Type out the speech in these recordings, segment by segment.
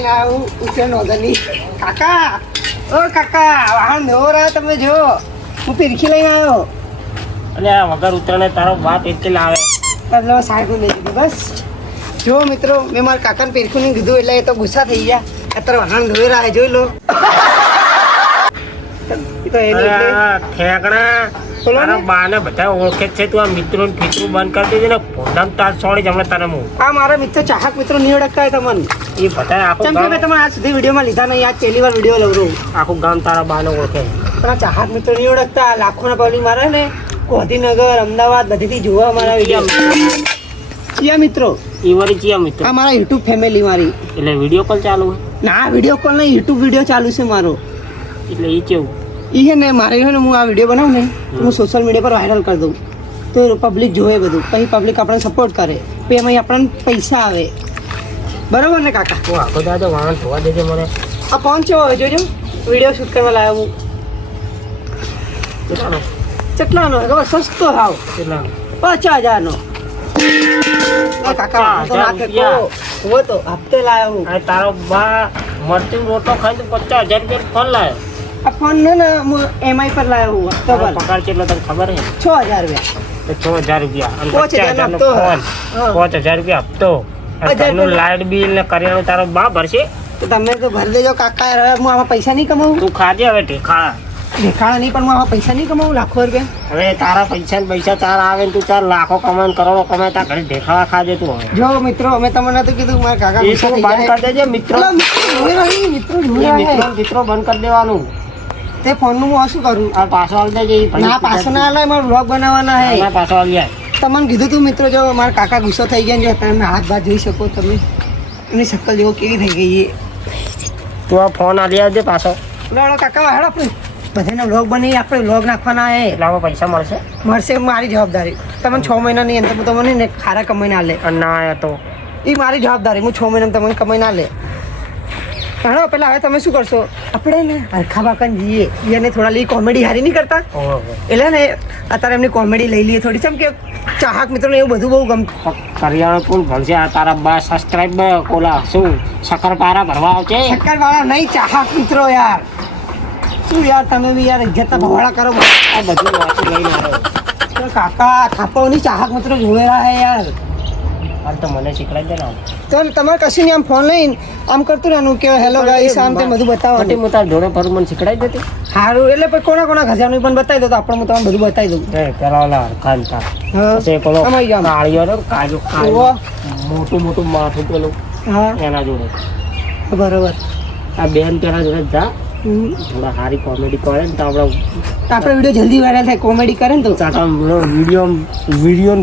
લઈને આવું ઉછેર નોંધની કાકા ઓ કાકા વાહન ધોવો રહ્યા તમે જો હું પીરખી લઈને આવ્યો અને આ વગર ઉતરણે તારો બાપ એટલે આવે એટલે સાહેબ લઈ દીધું બસ જો મિત્રો મેં મારા કાકાને પીરખું નહીં કીધું એટલે એ તો ગુસ્સા થઈ ગયા અત્યારે વાહન ધોઈ રહ્યા જોઈ લો એ તો એની ઠેકણા તારા બાને બધા ઓળખે છે તું આ મિત્રો ફિતરું બંધ કરી દેજે ને પોતામ તાર છોડી જમણે તારે હું આ મારા મિત્ર ચાહક મિત્રો નહીં ઓળખતા હોય તમને એ બધા આખું કેમ કે મેં તમને આજ સુધી વિડીયોમાં લીધા નહીં આજ પહેલી વાર વિડીયો લઉં છું આખું ગામ તારા બાને ઓળખે પણ આ ચાહક મિત્રો નહીં ઓળખતા લાખોના પબ્લિક મારે ને ગાંધીનગર અમદાવાદ બધેથી જોવા મારા વિડીયો મિત્રો એ વળી ચિયા મિત્રો આ મારા યુટ્યુબ ફેમિલી મારી એટલે વિડીયો કોલ ચાલુ ના વિડીયો કોલ નહીં યુટ્યુબ વિડીયો ચાલુ છે મારો એટલે એ કેવું એ છે ને મારે છે ને હું આ વિડીયો બનાવું ને હું સોશિયલ મીડિયા પર વાયરલ કરી દઉં તો પબ્લિક જોવે બધું પછી પબ્લિક આપણને સપોર્ટ કરે પછી એમાં આપણને પૈસા આવે બરાબર ને કાકા હું આખો દાદો વાહન ધોવા દેજે મને આ ફોન છે હવે જોજો વિડીયો શૂટ કરવા લાવ્યો હું કેટલાનો કેટલાનો સસ્તો ભાવ કેટલાનો 50,000 કાકા તો નાખે હું તો હપ્તે લાવ્યો હું આ તારો બા મરચું રોટલો ખાઈ તો 50,000 રૂપિયા ફોન લાવ્યો આ ફોન ને હું એમઆઈ પર લાવ્યો હું હપ્તો પર પગાર કેટલો તને ખબર છે 6,000 રૂપિયા તો 6,000 રૂપિયા અને 5,000 50,000 નો ફોન 5,000 રૂપિયા હપ્તો ઘરનું લાઇટ બિલ ને કરિયાણું તારો બા ભરશે તો તમે તો ભરી દેજો કાકા હું આમાં પૈસા નહીં કમાવું તું ખાજે હવે ઠેકાણા દેખાડા નહીં પણ હું આમાં પૈસા નહીં કમાવું લાખો રૂપિયા હવે તારા પૈસા ને પૈસા તારા આવે ને તું ચાર લાખો કમાય કરોડો કમાય તાર ઘરે ઢેખાવા ખાજે તું હવે જો મિત્રો અમે તમને નતું કીધું મારા કાકા એ ગુસ્સા તું થઈ બંધ જાય. કરી દેજે મિત્રો મિત્રો જોયા હે. મિત્રો બંધ કરી દેવાનું તે ફોનનું હું શું કરું આ પાછો આલી દેજે ઈ ના પાછો ના આલે મારે વ્લોગ બનાવવાના હે ના પાછો આલી જાય તમને કીધું તું મિત્રો જો મારા કાકા ગુસ્સો થઈ ગયા ને જો તમે હાથ ભાત જોઈ શકો તમે એમની શક્કલ જેવો કેવી થઈ ગઈ છે તું આ ફોન આલી આવજે પાછો લાડો કાકા હેડ આપણે બધાને વ્લોગ બનાવી આપણે વ્લોગ નાખવાના હે એટલે આમાં પૈસા મળશે મળશે મારી જવાબદારી તમને 6 મહિનાની અંદર હું તમને ને ખારા કમાઈને આલે અને ના આયા તો એ મારી જવાબદારી હું 6 મહિનામાં તમને કમાઈને આલે હેડો પેલા હવે તમે શું કરશો આપણે ને હરખા બાકન જઈએ એને થોડા લઈ કોમેડી હારી નહીં કરતા ઓહો એટલે ને અત્યારે એમની કોમેડી લઈ લઈએ થોડી કેમ કે ચાહક મિત્રોને એવું બધું બહુ ગમતું કરિયાણું કોણ ભરશે આ તારા બા સબસ્ક્રાઇબ ઓલા શું શક્કરપારા ભરવા આવશે શક્કરવાળા નહીં ચાહક મિત્રો યાર શું યાર તમે બી યાર ઇજ્જતના ભવાડા કરો આ બધું વાંચી લઈને આવ્યો તો કાકા થાપાઓની ચાહક મિત્રો જોયેલા હે યાર હાલ તો મને શીખડાઈ દે ને તો તમારે કશું નહીં આમ ફોન લઈને આમ કરતું રહેવાનું કે હેલો ગાઈસ આમ તે બધું બતાવવાનું હું તાર જોડે ફરું મને શીખડાઈ દેતી સારું એટલે પછી કોના ખજાનું પણ બતાવી દો તો આપણે હું તમને બધું બતાવી દઉં પેલા ઓલા ખાન તાર હા પછી પેલો અમારી જામ. કાળિયો ને કાજુ ઓહો. મોટું માથું પેલું હા એના જોડે બરોબર આ બેન પેલા જોડે જા હમ. થોડા સારી કોમેડી કરે ને તો આપણે આપણે વિડીયો જલ્દી વાયરલ થાય કોમેડી કરે ને તો ચાટા વિડીયો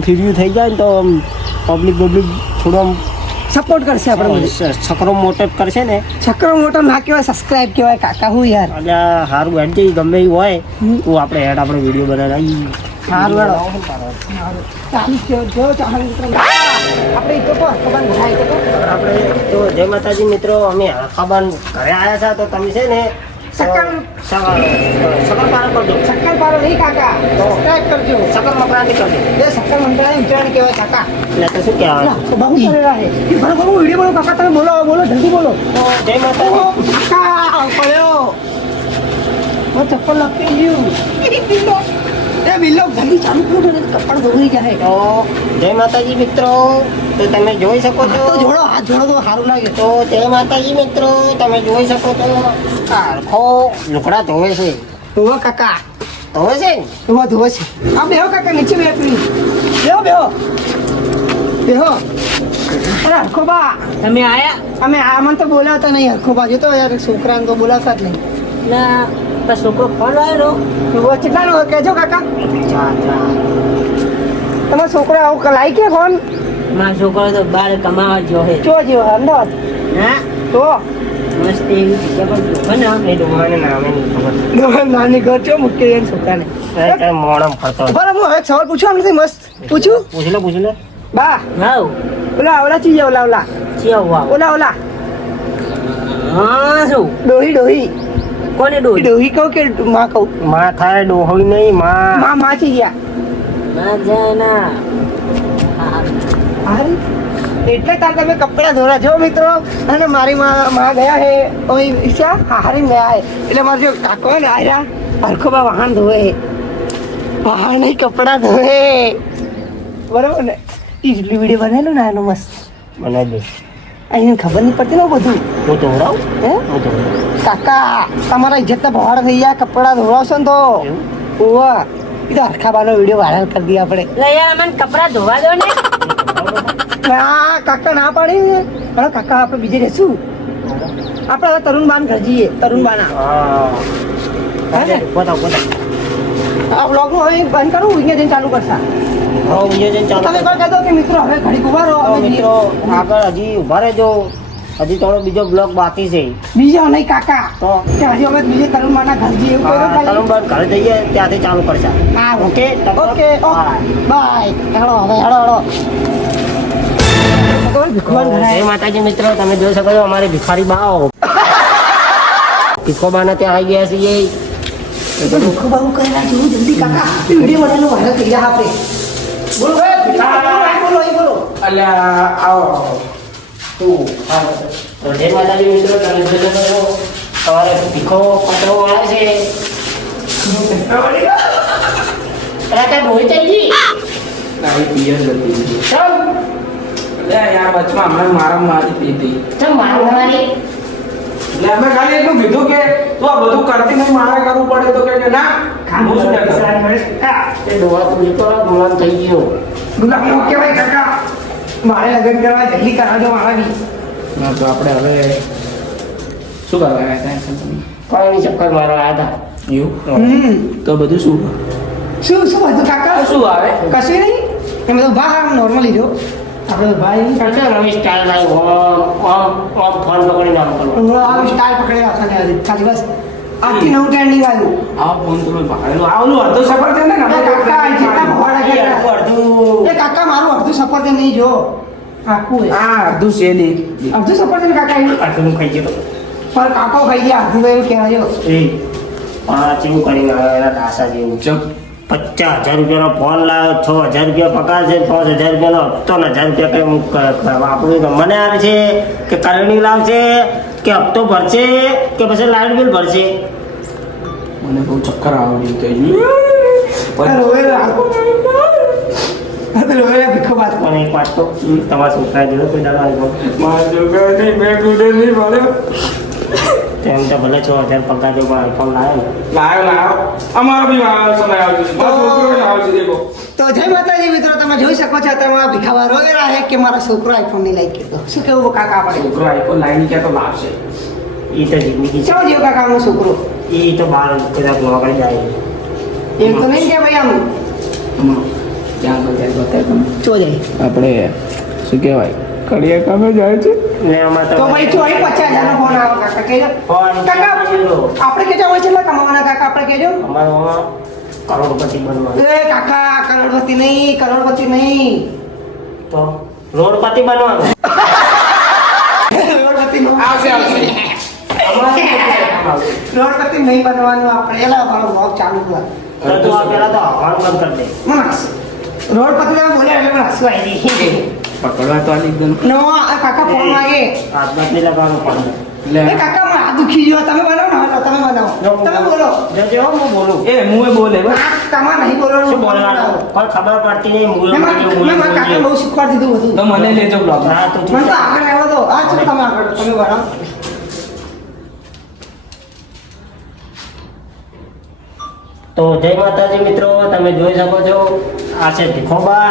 ફીડ્યું થઈ જાય ને તો પબ્લિક થોડો સપોર્ટ કરશે આપણે બધું છકરો મોટો કરશે ને છકરો મોટો ના કહેવાય સબસ્ક્રાઇબ કહેવાય કાકા હું યાર અને સારું હેડ જઈ ગમે એ હોય તો આપણે હેડ આપણે વિડીયો બનાવી સારું હેડો ચાલુ જો ચાલુ મિત્રો આપણે ઈ તો કહો ખબર ભરાય તો કહો. આપણે તો જય માતાજી મિત્રો અમે ખબર ઘરે આવ્યા હતા તો તમે છે ને શક્કરપારા કરજો શક્કરપારો નહીં કાકા સબસ્ક્રાઇબ કરજો શક્કર મકરાની કરજો એ શક્કર મંત્રાલય ઉત્તરાયણ કહેવાય કાકા એટલે તો શું કહેવાય તો બહુ કરેલા હે બરો વિડીયો બોલો કાકા તમે બોલો જલ્દી બોલો તો જય માતાજી કાકા પડ્યો ઓ ચપ્પલ લપકી ગયું એ બિલ્લો જલ્દી ચાલુ કરો ને કપડ દોરી જાય તો જય માતાજી મિત્રો તો તમે જોઈ શકો છો તો જોડો હાથ જોડો તો સારું લાગે તો જય માતાજી મિત્રો તમે જોઈ શકો છો આખો લુકડા ધોવે છે ધોવો કાકા ધોવે છે ને? ધોવો છે આ બેહો કાકા નીચે બેહો બેહો અરે હરખો બા તમે આયા અમે આ મને તો બોલાવતા નહીં હરખો બા જો તો યાર છોકરાને તો બોલાવતા જ નહીં ના બસ છોકરો ફોન આવ્યો ધોવો કેટલાનો કહેજો કાકા તમારો છોકરો આવું કલાઈ કે ફોન મારો છોકરો તો બહાર કમાવા જો હે ચો જેવો અમદાવાદ હા તો મસ્ત એવી જગ્યા પર જો ને એ ડોહાને નામે નહીં ખબર નાની ઘર ચો મૂકી દે છોકરાને એ મોણમ ફરતો બરાબર હું એક સવાલ પૂછું આમ મસ્ત પૂછું પૂછી લે બા હાઉ ઓલા ચીજ ઓલા ચિયા વાવ ઓલા હા શું ડોહી કોને ડોઈ ડોહી કહું કે માં કહું માં થાય ડોહોઈ નહીં માં માં ચી ગયા ના જાય ના. હારી એટલે તાર તમે કપડા ધોરા છો મિત્રો અને મારી માં ગયા હે ઓય ઈશા હારી ગયા હે એટલે મારો જો કાકો હે ને આયરા હરખોબા વાહન ધોવે વાહન નહીં કપડા ધોવે બરાબર ને ઈડલી વિડીયો બનાવેલો ને એનો મસ્ત બનાવી દે. એને ખબર નહીં પડતી ને બધું હું ધોવડાવ હે હું ધોવડાવ. કાકા તમારા ઇજ્જતના ભવાડા થઈ ગયા કપડા ધોવાશો ને તો ઓવા એ તો હરખાબાનો વિડીયો વાયરલ કરી દઈએ આપણે લે યાર મને કપડા ધોવા દો ને. ના કાકા ના પાડી ને પણ કાકા આપણે બીજે રહેશું આપણે હવે તરુણબાન ઘર જઈએ તરુણબાના હા હે ને? બતાવ બતાવ. આ વ્લોગનું હવે બંધ કરું અહીંયા જઈને ચાલુ કરશા હા બીજો જઈને ચાલો. તમે પણ કહેતો કે મિત્રો હવે ઘડી ઉભા રહો તો અમે મિત્રો જઈએ. આગળ હજી ઉભા રહેજો. હજી થોડો બીજો બ્લોક બાકી છે. બીજો નહીં કાકા તો કે હજી અમે બીજે તરુણબાના ઘર જઈએ એવું કહ્યું ખાલી. તરુણબાન ઘરે જઈએ ત્યાંથી ચાલુ કરશે. હા ઓકે ઓકે બાય હેડો હવે હેડો ભીખવાન ઘર જય માતાજી મિત્રો, તમે જોઈ શકો છો અમારી ભિખારી બાઓ ભીખો બાના ત્યાં આવી ગયા છીએ. ભીખો બાબુ કહેલા જેવું જલ્દી કાકા વિડીયો બનાવીને વાયરલ થઈ ગયા આપણે બોલો બોલો અહીં બોલો અલ્યા આવો તું તો જય માતાજી મિત્રો, તમે જોઈ શકો છો તમારે ભીખો પતરો વાળા છે. રાતે ડોહી થઈ ગઈ ચમ યાર વચમાં હમણાં મારા મારી હતી ચમ મારું મારી એટલે અમે ખાલી એટલું કીધું કે તું આ બધું કરતી નહીં મારે કરવું પડે તો કે ના હું શું કરું? તે ડોહા તું નીકળો ગુલામ થઈ ગયો. ગુલાબ નો કહેવાય કાકા મારે લગ્ન કરવા જલ્દી કરાવજો મારા બી ના તો આપણે હવે શું કરવા આવ્યા હતા કોઈ નહીં ચક્કર મારવા આવ્યા એવું તો બધું શું શું શું હતું કાકા શું આવે કશું નહીં એમ તો બહાર નોર્મલ લીધો આપણે ભાઈ હતા. નવી સ્ટાઇલ લાવી ઓમ ફોન પકડીને આમ કરવાનું. હું આવી સ્ટાઇલ પકડી રાખવાની હતી ખાલી બસ આજથી નવું ટ્રેન્ડિંગ આવ્યું આ ફોન તો મેં પકડેલું આવલું અડધો સફર છે ને એ કાકા આ જેટલા ભવાડા ગયા એ કાકા મારું અડધું સફરજન નહીં જો આખું એ. આ અડધું છે નહીં અડધું સફરજન કાકા આવ્યું આટલું ખાઈ ગયો પણ કાકો ખાઈ ગયા અડધું તો એવું કહેવાય એ પાંચ એવું કરીને આવ્યા એના ઢાસા જેવું. ચમ 50,000 રૂપિયાનો ફોન લાવ્યો, 6,000 રૂપિયા પગાર છે, 5,000 રૂપિયાનો હપ્તો ને 1,000 રૂપિયા કઈ હું વાપરું તો મને આવે છે કે કરણી લાવશે કે હપ્તો ભરશે કે પછી લાઇટ બિલ ભરશે. મને બહુ ચક્કર આવડી તો ભીખો બાદ પણ એક વાત તો તમારા છોકરા જોડે કોઈ દાડો આવ્યો મારા છોકરા નહીં મેં ગુડે નહીં મળ્યો તેમ તો ભલે 6,000 પગાર જો પણ આઈફોન લાવ્યો. લાયો અમારો બી સમય આવશે મારો છોકરો આવશે દેખો તો જય માતાજી મિત્રો તમે જોઈ શકો છો તમે આ ભીખાવા રોઈ રહ્યા છે કે મારા છોકરો આઈફોન નહીં લઈ ગયો શું કેવું કાકા આપણે છોકરો આઈફોન લાઈન ક્યાં તો લાવશે એ તો જિંદગી છે. ચાલો જેવો કાકાનો છોકરો એ તો બહાર કદાચ નોકરી જાય. એમ તો નહીં કે ભાઈ આમ ક્યાં બજાર બતાય તમે ચો જાય આપણે શું કહેવાય કડિયા કામે જાય છે ને આમાં તો ભાઈ ચો અહીં 50,000 નો ફોન આવ્યો કાકા કહેજો ફોન કાકા કરેલો. આપણે કેટલા હોય છે એટલા કમાવાના કાકા આપણે કહેજો અમારો કરોડપતિ બનવાનું. એ કાકા કરોડપતિ નહીં તો રોડપતિ બનવાનું. કરોડપતિ નો આવશે આવશે કરોડપતિ નહીં બનવાનું આપણે એલા મારો બ્લોગ ચાલુ કર તો તું આ પહેલા તો હવાનું બંધ કરી દે. મને રોડપતિ ના બોલ્યા એટલે મને હસવું આવી ગઈ પકડવા તો આલી એકદમ નો આ કાકા ફોન માંગે હાથ બાથ નહીં લગાવવાનું પડે. એ કાકા મને આ દુખી ગયો તમે બનાવો ને હાલો તમે બનાવો તમે બોલો જજો હું બોલું. એ મુએ બોલે બસ આ તમારે નહીં બોલવાનું શું બોલવાનું? પણ ખબર પડતી નહીં. મેં મારા કાકા બહુ શીખવાડી દીધું તો બધું મને લેજો બ્લોગ હા તો મને તો આગળ આવ્યો તો આ ચલો તમે આગળ તમે બનાવો તો જય માતાજી મિત્રો, તમે જોઈ શકો છો આ છે ભીખોબા,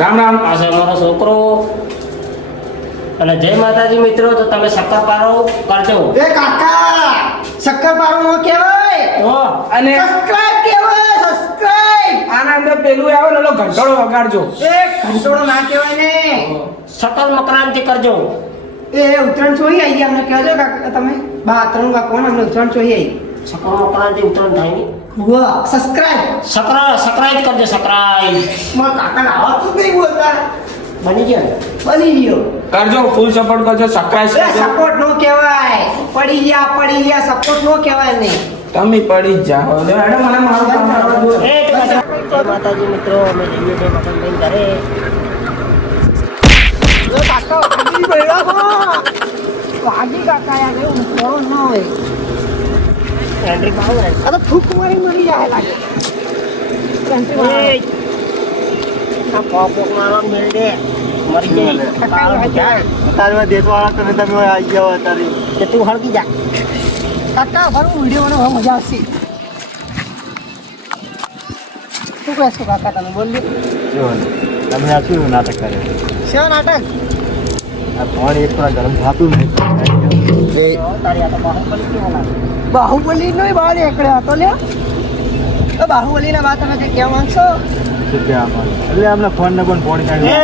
રામ રામ આ છે અમારો છોકરો. અને જય માતાજી મિત્રો, તો તમે શક્કરપારો કરજો. એ કાકા શક્કરપારો નો કહેવાય તો અને સબસ્ક્રાઇબ કહેવાય સબસ્ક્રાઇબ આના અંદર પેલું આવે ને ઓલો ઘંટોળો વગાડજો એ ઘંટોળો ના કહેવાય ને સકલ મકરાંતિ કરજો. એ ઉત્તરાયણ ચોઈ આવી ગયા અમને કહેજો કાકા તમે બા ત્રણ બા કોણ અમને ઉત્તરાયણ ચોઈ આવી સકલ મકરાંતિ ઉત્તરાયણ થાય નહીં. વાહ સબસ્ક્રાઇબ સકરાઈ કરજો. સકરાઈ મારા કાકા આવતું જ નહીં બોલતા બની ગયો ને? બની ગયો કરજો ફૂલ સપોર્ટ કરજો સબસ્ક્રાઇબ એ કરજો સપોર્ટ નો કહેવાય પડી ગયા સપોર્ટ નો કહેવાય નહીં તમે પડી જ જાઓ લે હેડો મને મારું કામ કરવા દો એ તો કહો. માતાજી મિત્રો, અમે જઈએ છીએ મગનભાઈ ઘરે. જો કાકા ભાગી પડ્યો હો. ભાગી કાકા યાર એવું કરો ના હોય. એન્ટ્રી પાડો ને. આ તો ફૂક મારી મરી જાય લાગે. એન્ટ્રી મારો. એ, આ પોક મારો મેળ દે. મરી જાય. તારે દેશવાળા તમે તમે આવી જાવ અત્યારે કે તું હળગી જા. કાકા ભરું વિડીયો મને બહુ મજા આવશે. શું કહેશો કાકા તમે બોલ્યો. તમે આ શું નાટક કરે શેવા નાટક. આ ફોન એક થોડા ગરમ થતું નહીં તારી આ તો બાહુબલી કેવો લાગે? બાહુબલી નો બહાર એકડ્યો હતો લ્યો. તો બાહુબલીના વાત તમે જે કહેવા માંગશો. શું કહેવા માંગે એટલે અમને ફોન ને પણ ફોન કાઢી એ,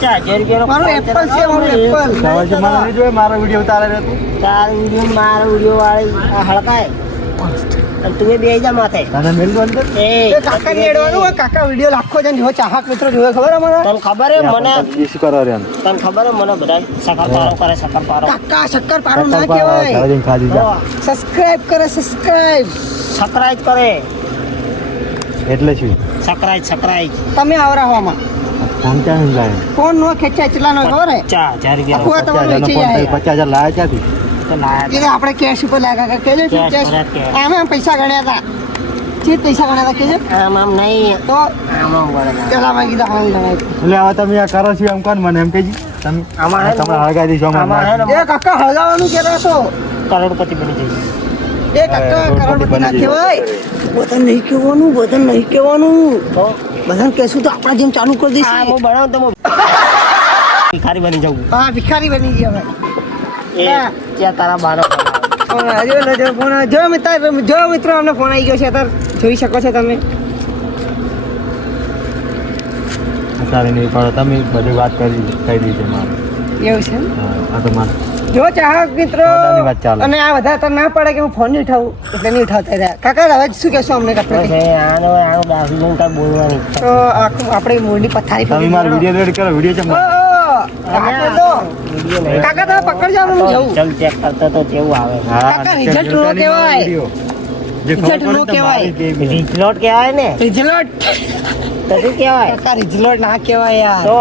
50,000 રૂપિયાનો મારું એપલ છે મારું એપલ. સવાલ છે મારા નહીં જોયે મારો વિડીયો ઉતારે રહેતું તારો વિડીયો મારો વિડીયો વાળી આ હળકાય અને તું બે જા માથે. તને મેલ અંદર એ એ કાકા ને એડવાનું હોય. કાકા વિડીયો લાખો જણ જો ચાહક મિત્રો જોવે ખબર અમારે. તને ખબર હે મને શું કરો રે એમ તને ખબર હે મને બધા સકર પારો કરે સકર પારો. કાકા શક્કર પારો ના કહેવાય. ખાધી જા સબસ્ક્રાઇબ કરે સબસ્ક્રાઇબ. સકરાઈજ કરે એટલે શું સકરાઈજ તમે આવરા હોમાં ફોન ક્યાં લાવે ફોન નો ખેંચાય ચલા નો ખબર હે. 50,000 આખું આ તમારું વેચી જાય. 50,000 લાયા ક્યાંથી તો લાયા એટલે આપણે કેશ ઉપર લાગ્યા કાકા કેજો Cash કેશ. ભર્યા cash. આમાં આમ પૈસા ગણ્યા હતા. જે પૈસા ગણ્યા હતા કેજો. આમ આમ નહીં તો આમ વળે પેલા માંગી દા આમ ગણાય. એટલે હવે તમે આ કરો છો એમ કોણ મને એમ કહેજી તમે આમાં હે ને- તમને હળગાઈ દઈશું આમાં હે ને એ કાકા હળગાવાનું કેતા છો. કરોડપતિ બની જઈશ. એ કાકા કરોડપતિ કરોડપતિ ના બની કહેવાય. બધાને નહીં કહેવાનું બધાને નહીં કહેવાનું. બધાને કહેશું તો આપણા જેમ ચાલુ કરી આ દઈશું. હું બનાવું તો હું ભિખારી બની જાઉં. હા ભિખારી બની ગયા હવે. એ ત્યાં તારા બારો ફોન આવ્યો જો ફોન આવ્યો. જો મિત્રો અમને ફોન આવી ગયો છે અત્યારે જોઈ શકો છો તમે. સારી નહીં પણ તમે બધી વાત કહી દીધી છે મારે એવું છે એમ? હા આ તો મારે જો ચાહક મિત્રો બધાની વાત ચાલે. અને આ બધા તો ના પડે કે હું ફોન નહીં ઉઠાવું એટલે નહીં ઉઠાવતા રહ્યા. કાકા હવે શું કહેશો અમને બસ કાકા. એ આનો દાખલ લઈને કાંઈ બોલવાની ઈચ્છા. તો આખું આપણે મોઢી પથારી તમે મારો ફેરવી વિડીયો રેડ કરો વિડીયો છે દેવાનો. કાકા તો વિડીયો નહીં. કાકા તમે પકડજો હું જવું. ચલ ચેક કરતો તો કેવું આવે. કાકા result નો કહેવાય. Result નો કહેવાય. રિઝલ્ટ કહેવાય ને રિઝલ્ટ તો શું કહેવાય કાકા રિઝલ્ટ ના કહેવાય યાર. તો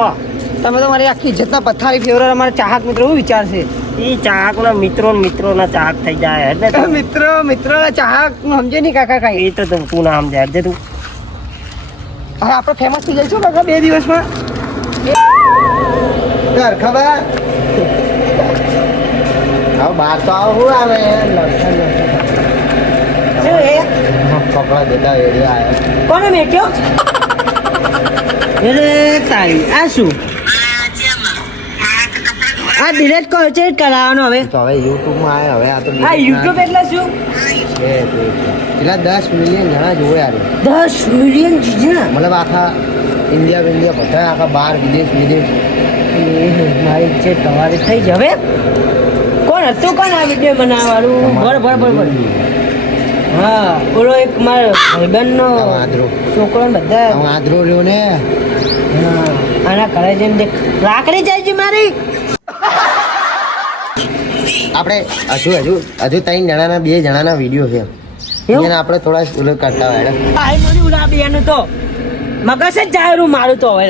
તમે તો મારી આખી ઇજ્જતના પથારી ફેરવો. અમારા ચાહક મિત્રો શું વિચારશે. એ ચાહકના મિત્રોના ચાહક થઈ જાય એટલે તો મિત્રોના ચાહક સમજે નહીં કાકા કઈ. એ તો તું ના સમજે એટલે તું હવે આપણે ફેમસ થઈ જઈશું કાકા 2 દિવસમાં. ઘર ખબર હવે બહાર તો આવું આવે શું એ કપડા દેતા એરિયા આવ્યા કોને મેક્યો તારી આ શું આ ડિલેટ કરો છે કરાવવાનો હવે. તો હવે યુટ્યુબમાં આવ્યા હવે આ તો આ યુટ્યુબ એટલે શું પેલા 10 મિલિયન જણા જોવે યાર 10 મિલિયન જીજના મતલબ આખા ઇન્ડિયા બધા આખા બહાર વિદેશ મારી જે તમારી થઈ જ હવે કોણ હતું કોણ આ વિડીયો બનાવવાનું બરાબર હા ઓલો એક મારો ભાઈબંધનો છોકરો ને બધા આદરો રહ્યો ને હા આના ઘરે જઈને દેખ લાકડી જાય છે મારી. આપણે હજુ 3 જણાના 2 જણાના વિડીયો છે એવું? એને આપણે થોડા ઓલો કરતા હોય આ મને ઉડાબી એનું તો મગજ જ જાયરું મારું તો હવે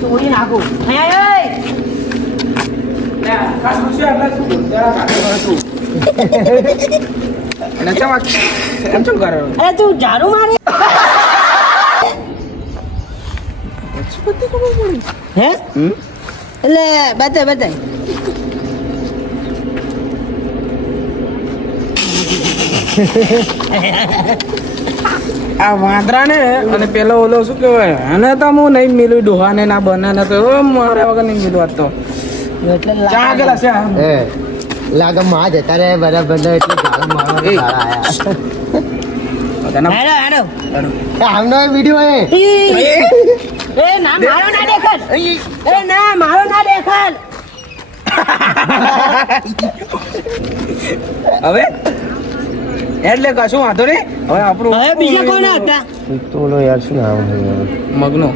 તોડી નાખું ખાસ પૂછ્યું આપણે શું બોલતા કાકા શું અને એમ શું કરે અરે તું ઝાડુ મારે હે એટલે બતાય આ વાંદરા ને અને પેલો ઓલો શું કહેવાય અને તો હું નહીં મિલું ડોહા ને ના બનાને તો મારા વગર નહીં મિલું આ તો એટલે ચા ગેલા છે આમ. એ લાગે માં જતા રહે બરાબર એટલે ઝાડ મારવા સારા આયા હેડો આમનો વિડીયો એ ના મારો ના દેખાડ એ ના મારો ના દેખાડ હવે એટલે કશું વાંધો નહીં હવે આપણું હવે બીજા કોણ હતા તો ઓલો યાર શું નામ છે મગનો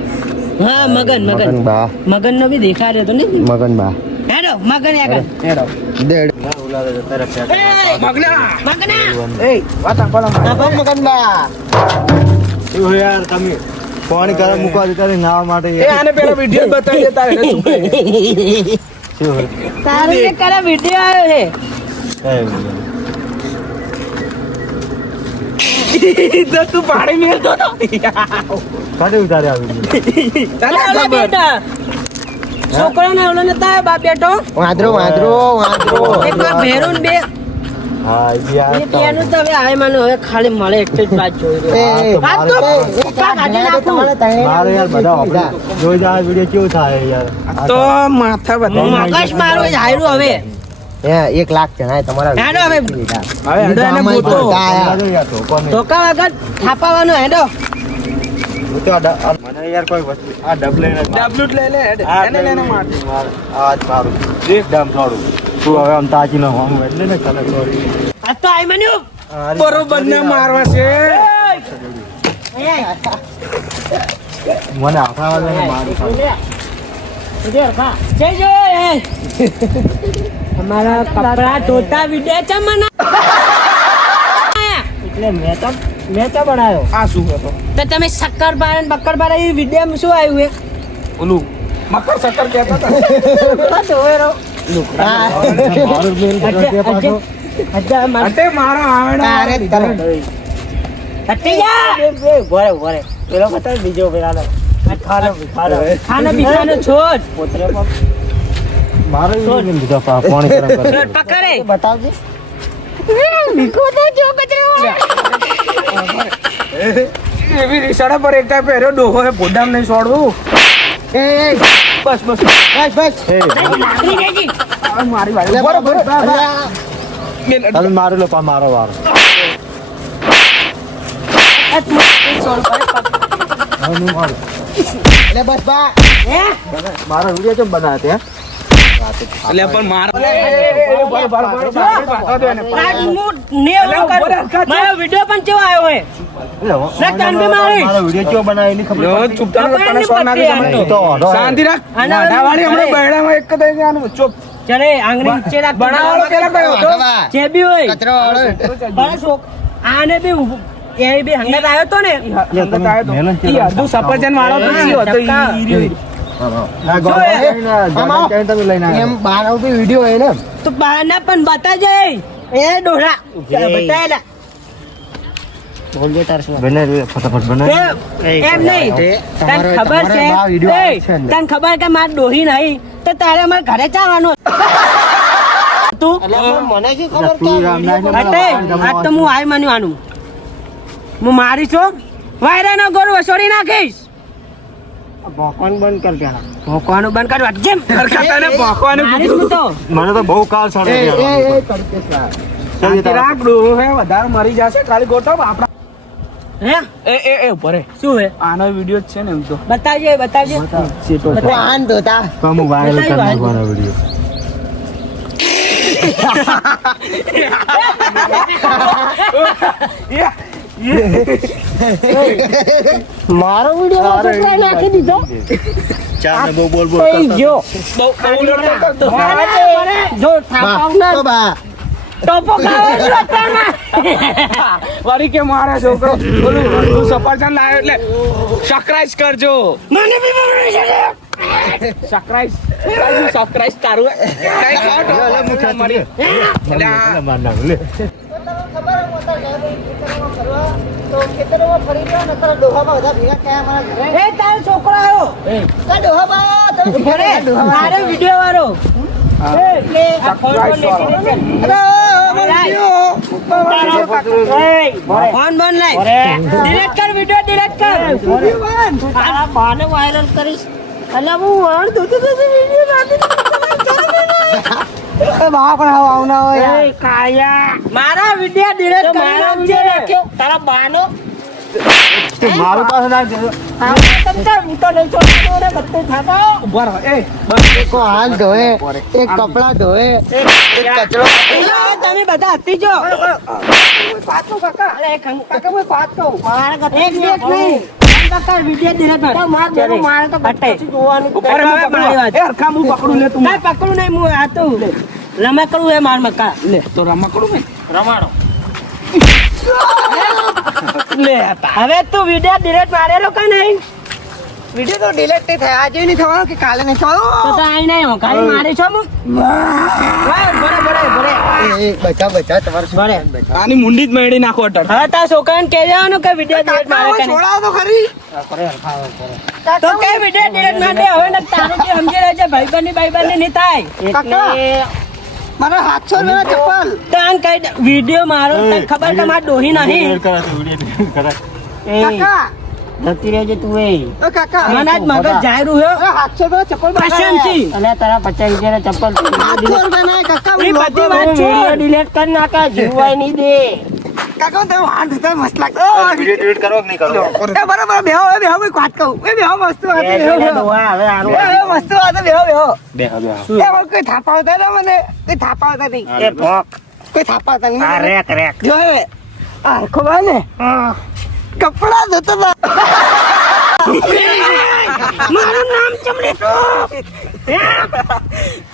હા મગન બા મગન નો બી દેખાડ્યો તો ને મગન બા હેડો મગન આગળ હેડો દેડ મગના મગના એ વાત આપણા મગન બા શું યાર તમે પાણી ગરમ મૂકવા દેતા નહીં નાવા માટે એ આને પેલા વિડીયો બતાવી દેતા રહે શું શું તારે જે કરે વિડીયો આવ્યો છે તો તું પાણી મેલતો તો કાઢે ઉતારે આવી ચાલે ઓલા ખબર બેટા છોકરાને ઓલો નતા બાપ બેટો વાંદરો એક વાર ભેરો ને બે હા એ બેનું તો હવે આય માનો હવે ખાલી મળે એક જ વાત જોઈ રહ્યો આ તો પપ્પા કાઢી નાખું મારે યાર બધા આપણે જોઈ જાય વિડીયો કેવું થાય યાર તો માથા બધા મગજ મારું જ હાયરું હવે 1 લાખ જણાય તમારા હેડો હવે હવે હંધાને બોતો યાર તો કોને ધોકા વગર થાપાવાનો હેડો મને યાર કોઈ વસ્તુ આ ડબ લઈને ડબલુટ લઈ લે હેડ. એને લઈને માર દે. આ મારું એક ડમ છોડું તું હવે આમ તાજી નો હોમ એટલે ને ચાલે સોરી આ તો આય માન્યું બરોબર ને મારવા છે મને આખાવાને મારી જય જય અમારા કપડા ધોતા વિડિયો છે મને એટલે મેં તો બનાવ્યો આ શું હતો તો તમે શક્કરપારા ને બક્કરપારા એ વિડિયો શું આવ્યું હે ઓલું મકર સકર કહેતા હતા મારું મેલ કે પાછો અટે મારો આવડા ખાના બીજાનો છોડ મારો મેલ દીધો પાણી ગરમ કરે છોડ પકડે બતાવજે એવી રીસાડા પર એક ટાઈપ પહેર્યો ડોહો હે બોડામ નહીં છોડવું બસ બસ બસ નાખી દેજી. આ મારી વાળી બરોબર તમે મારું લો પણ મારો વાર આ તું એક છોડ પર પકડ. હવે હું મારું એટલે બસ બા હે? મારો વિડીયો કેમ બનાવે તે એટલે પણ મારો આજ હું નેવું કરું. મારો વિડિયો પણ કેવો આવ્યો હે રતન બી મારી. મારો વિડીયો કેવો બનાવે એની ખબર ચૂપ તને તને સોન નાખી તો વાંધો શાંતિ રાખ આના વાળી હમણાં બૈડામાં એક થઈ જવાનું ચૂપ ચલે આંગળી નીચે રાખ. બનાવવાનો પેલા કયો હતો જે બી હોય કચરો વાળો બસ આને બી એ બી હંગત આવ્યો તો ને ઈ અડધું સફરજન વાળો તો ઈ હતો ઈ રહ્યો. ના ગોળા તમે લઈને એમ બહાર આવતી વિડીયો હોય ને તો બાના પણ બતાજે એ ડોહા બતાયેલા બને ફટાફટ બને એમ નહીં તને ખબર છે તમારો વિડીયો એ, આવે છે અંદર. તને ખબર કે માર ડોહી નહીં તો તારે અમારા ઘરે ચાવાનું તું મને શું ખબર તું રામ નાખને હટે આજ તો હું આય માન્યું આનું હું મારી છું વાયરાનો ગોળ વસોડી નાખીશ ભોંકવાનું બંધ કર પેલા ભોંકવાનું બંધ કર વાટજેમ તને ભોંકવાનું મારીશ હું તો મને તો બહુ કાલ સાડે શાંતિ રાખ ડોહો હે વધારે મરી જશે ખાલી ગોઠવ આપડા હે એ ઉપર હે શું હે આનો વિડિયો જ છે ને એમ તો બતાવજે બતાવજે વાહન ધોતા કામ વાયરલ કરી નાખવાનો વિડીયો મારો વિડિયો નાખી દીધો ચાર ને બહુ બોલ બોલ એ જો બહુ જો થાપાવ ના તો બા ટોપો ખાવા જોતાના વળી કે મારા છોકરો બોલું તું સફરજન લાવ્યો એટલે સબસ્ક્રાઇબ કરજો મને બી મળી જશે સબસ્ક્રાઇબ તારું નહીં ખાવ મરી માર નાખ લે તો ખેતરોમાં ફરી ગયો ને તારા ડોહામાં બધા ભેગા કયા મારા ઘરે એ તારો છોકરો આવ્યો તા ડોહામાં તમે ઘરે મારો વિડિયો વાળો એટલે આ ફોન પર લેતી રહી ફોન બંધ લાય ડિલીટ કર વિડિયો ડિલીટ કર આ બાને વાયરલ કરીશ અલા હું વાળ દોતો વિડિયો નાખી એ બા પણ આવ આવના હોય એ કાયા મારા વિડિયો ડિલીટ કરી નાખજે રાખ્યો તારા બાનો મારું પાસે ના તમ તાર હું તો નહીં છોડતો રે બધું થાતા ઉભા રહો એ એક હાથ ધોએ એક કપડા ધોએ એક કચરો તમે બધા હતી જો પાછો કાકા અરે કાકા કોઈ પાછ કહું મારા કાકા એક મિનિટ નહીં કાકા વિડિયો ડિલીટ કર માર દેનો મારે તો પછી જોવાનું ઉપર હવે મારી વાત એ હરખા હું પકડું લે તું ના પકડું નહીં હું આ તો રમકડું હે માર મકા લે તો રમકડું ને રમાડો લે હવે તું વિડિયો ડિલીટ મારેલો કે નહીં? વિડીયો તો ડિલેટ નહીં થાય, આજે નહીં થવાનો કે કાલે નહીં તો થવાનો. તો આઈ નહીં હું ખાલી મારી છો હું બચા તમારે બરે આની મુંડી જ મેળી નાખો અટક. હવે તારા છોકરાને કહી દેવાનું કે વિડિયો ડિલીટ મારે કે નહીં. છોડાવો તો ખરી. તો કે વિડિયો ડિલીટ માટે હવે ને તારું જે સમજી રહેજે ભાઈબંધની નહીં થાય. કાકા મારા 700 રૂપિયાના ચપ્પલ. તો આમ કહી દે વિડિયો મારો તને ખબર કે મારે ડોહી નહીં. કાકા જતી રહેજે તું એ ઓ કાકા મને આજ મગજ જાયરું હે. મારા 700 રૂપિયાના ચપ્પલ પાછળથી. અને તારા 50 રૂપિયાના ચપ્પલ 700 રૂપિયાના કાકા એ બધી વાત છોડ. વિડીયો ડિલીટ કરી નાખા જીવવાય નહીં દે કાકા તમે વાંધ હતા મસ્ત લાગતો. વિડીયો ડિલીટ કરો કે નહીં કરો? એ બરાબર બેહો કોઈ વાત કહું. એ બેહો મસ્ત વાત એ બેહો, જોઈને બેહો. ડોહા હવે આનું એ મસ્ત વાત બેહો. બે હવે એ હવે કોઈ થાપા આવતા ને મને કોઈ થાપા આવતા નહીં. એ ભોંક કોઈ થાપા આવતા નહીં આ મને. રેક રેક જો હવે આ ખબર ને કપડા ધોતા હતા. મારું નામ ચમડે તો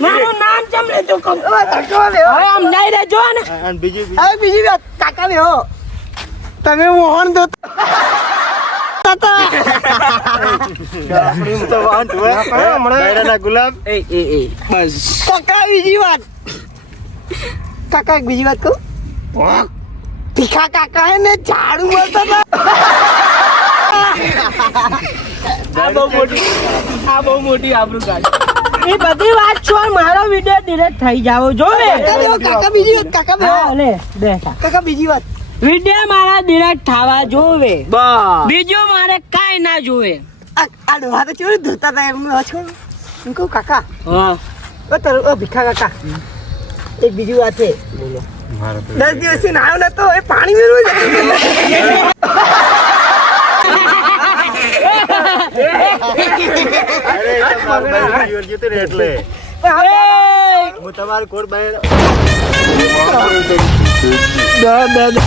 મારું નામ ચમડે તો કહું. હવે તડકો બેહો. હવે આમ નહીં રહેજો ને. અને બીજી હવે બીજી વાત કાકા બેહો. તમે મોહન ધોતા હતા. આપણી તો વાંટ હોય બૈરાના ગુલાબ. બસ કાકા બીજી વાત કાકા એક બીજી વાત કહું. ભીખા કાકા હે ને ઝાડુ મારતા હતા. આ બહુ મોટી આબરૂ કાઢી. એ બધી વાત છોડ મારો વિડિયો ડિલીટ થઈ જાવો જોવે. કાકા બેહો, કાકા બીજી વાત કાકા બેહો. હા લે બેઠા. કાકા બીજી વાત વિડિયો મારા ડિલીટ થવા જોવે. બસ બીજું મારે કાઈ ના જોવે. આ ડોહા તો કેવું ધોતા હતા એમનું છોડ. હું કહું કાકા હા ઓ તારું ઓ ભીખા કાકા એક બીજી વાત છે. 10 દિવસથી નાયો નતો એ પાણી મેળવું છે. અરે એ તો મારું ભાઈ વિડીયો જીતું ને એટલે હું તમારું કોડ બહાર દો